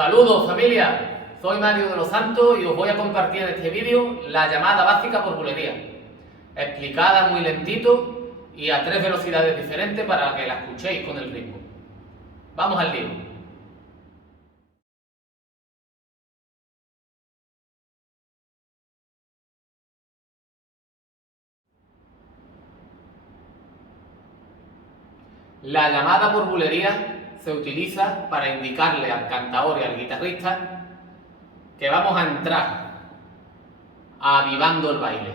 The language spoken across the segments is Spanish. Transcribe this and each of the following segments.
Saludos familia, soy Mario de los Santos y os voy a compartir en este vídeo la llamada básica por bulería, explicada muy lentito y a 3 velocidades diferentes para que la escuchéis con el ritmo. Vamos al lío. La llamada por bulería se utiliza para indicarle al cantador y al guitarrista que vamos a entrar avivando el baile.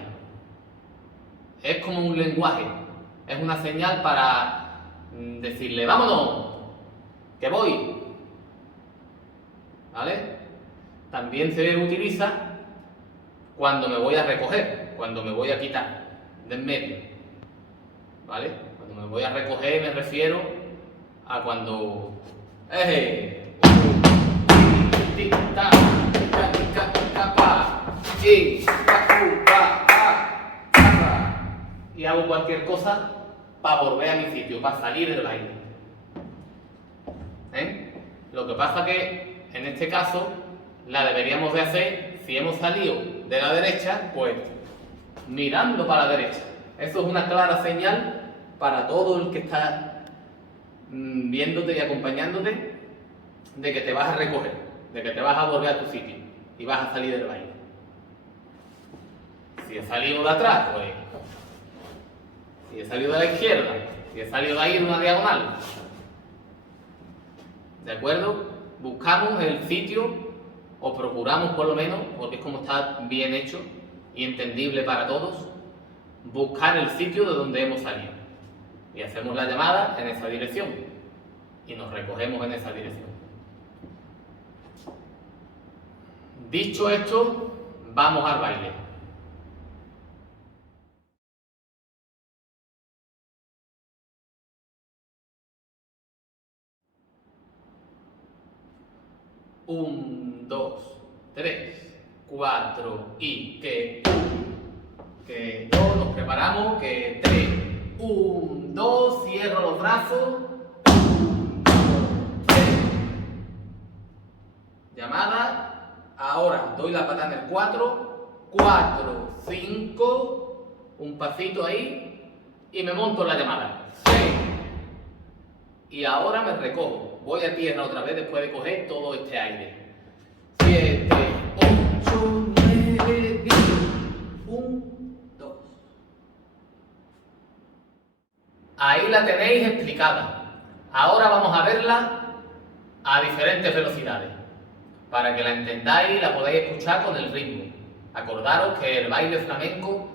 Es como un lenguaje, es una señal para decirle vámonos, que voy, ¿vale? También se utiliza cuando me voy a recoger, cuando me voy a quitar de en medio, ¿vale? Cuando me voy a recoger me refiero a cuando y hago cualquier cosa para volver a mi sitio, para salir del baile. Lo que pasa que en este caso la deberíamos de hacer, si hemos salido de la derecha, pues mirando para la derecha. Eso es una clara señal para todo el que está viéndote y acompañándote de que te vas a recoger, de que te vas a volver a tu sitio y vas a salir del baile. Si he salido de atrás, pues si he salido de la izquierda, si he salido de ahí en una diagonal, ¿de acuerdo? Buscamos el sitio, o procuramos por lo menos, porque es como está bien hecho y entendible para todos, buscar el sitio de donde hemos salido. Y hacemos la llamada en esa dirección. Y nos recogemos en esa dirección. Dicho esto, vamos al baile. Un, dos, tres, cuatro y que uno, que dos, nos preparamos, que tres, un, dos, cierro los brazos, un, dos, tres. Llamada, ahora doy la patada en el 4, 4, 5, un pasito ahí y me monto en la llamada. 6. Y ahora me recojo, voy a tierra otra vez después de coger todo este aire. 7, 8, 9, 10, 1, 2. Ahí la tenéis explicada. Ahora vamos a verla a diferentes velocidades, para que la entendáis y la podáis escuchar con el ritmo. Acordaros que el baile flamenco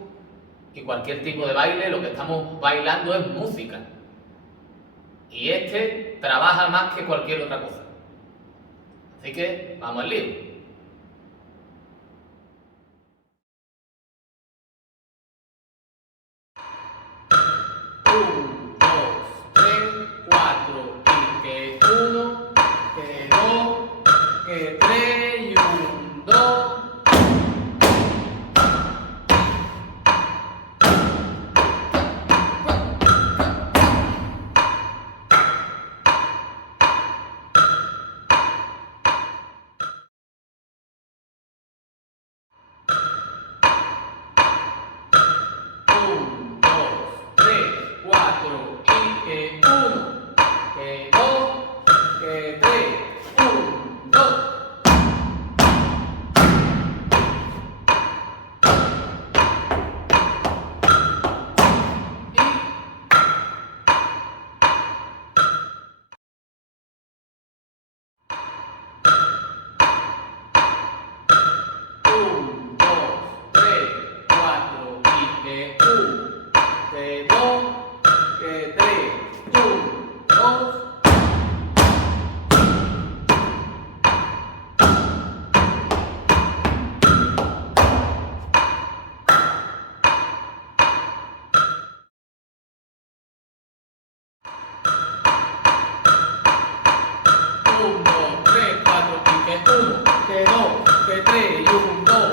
y cualquier tipo de baile, lo que estamos bailando es música. Y este trabaja más que cualquier otra cosa. Así que vamos al lío. Un, dos, tres, cuatro, y que uno, que dos, que tres, y un, dos. Un, dos, tres, cuatro, y que uno, que dos, que tres, un, dos. Un, dos, tres, cuatro, y que uno, que dos, que tres, un, dos. Un, dos, tres, cuatro, y que uno, que dos, que tres, y un, dos.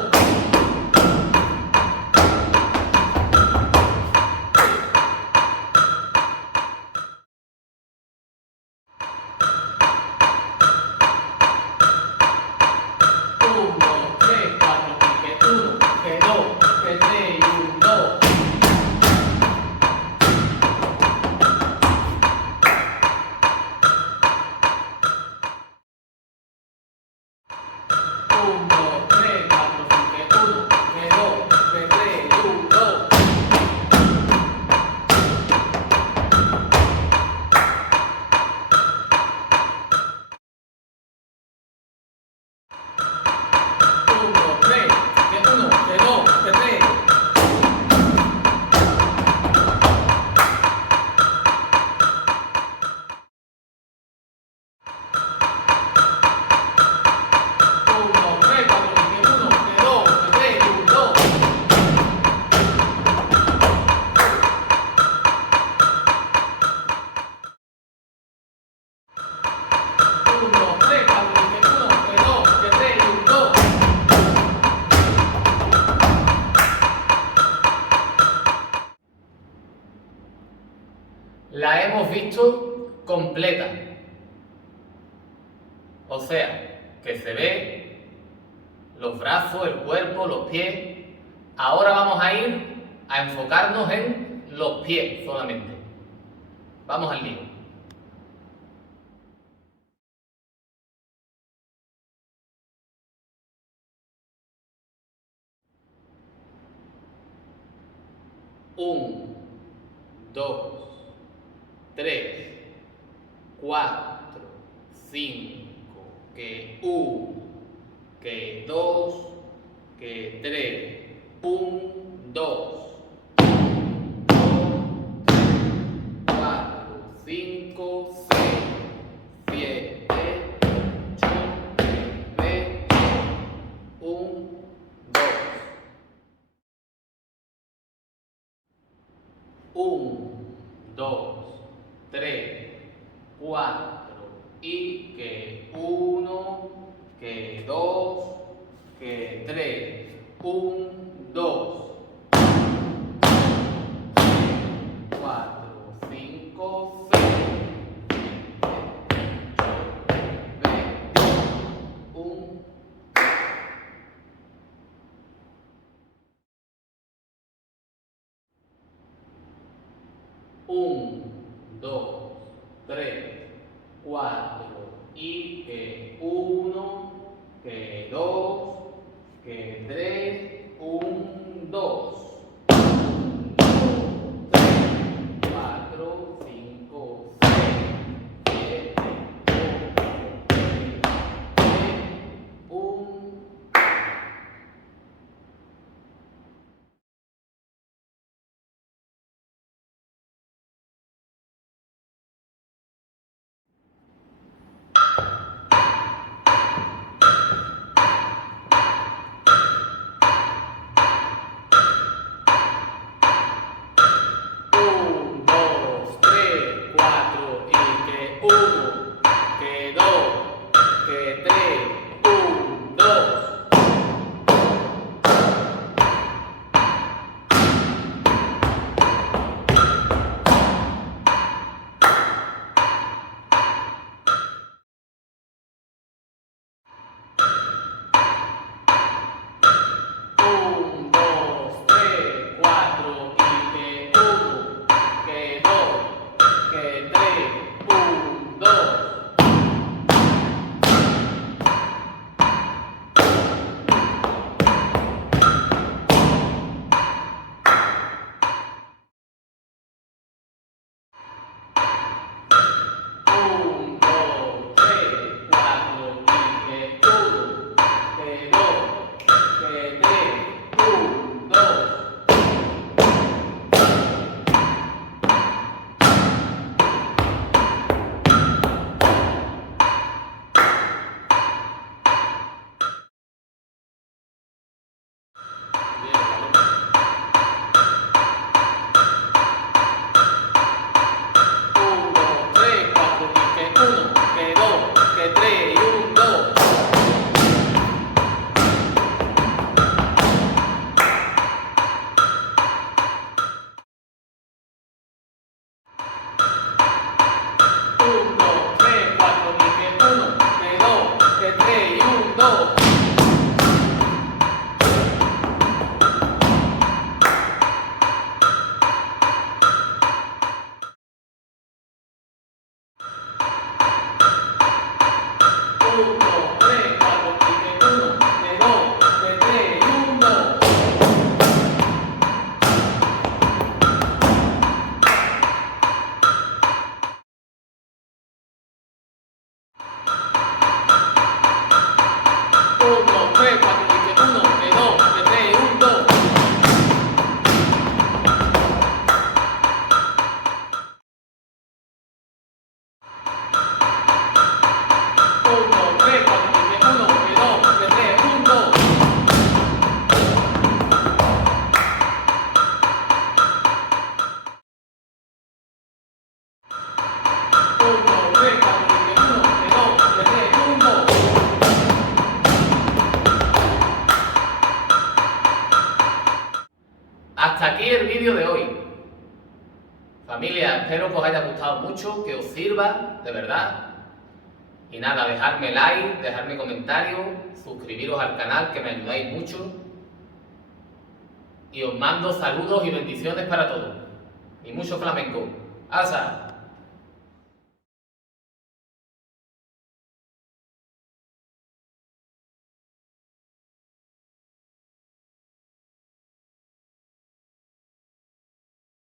la hemos visto completa. O sea, que se ve los brazos, el cuerpo, los pies. Ahora vamos a ir a enfocarnos en los pies solamente. Vamos al lío. Un, dos, tres, cuatro, cinco, que uno, que dos, que tres, un, dos, cuatro, cinco, seis, siete, ocho, nueve, un, dos. 1, 2, 3, 4 y que 1, que 2, que 3, 1, 2, 4, 5, 6, 1. Un, dos, tres, cuatro y que uno, que dos, que tres, un, dos. Cuatro, cinco, seis, siete, ocho, un. Hasta aquí el vídeo de hoy. Familia, espero que os haya gustado mucho, que os sirva, de verdad. Y nada, dejarme like, dejarme comentarios, suscribiros al canal, que me ayudáis mucho. Y os mando saludos y bendiciones para todos. Y mucho flamenco. ¡Asa!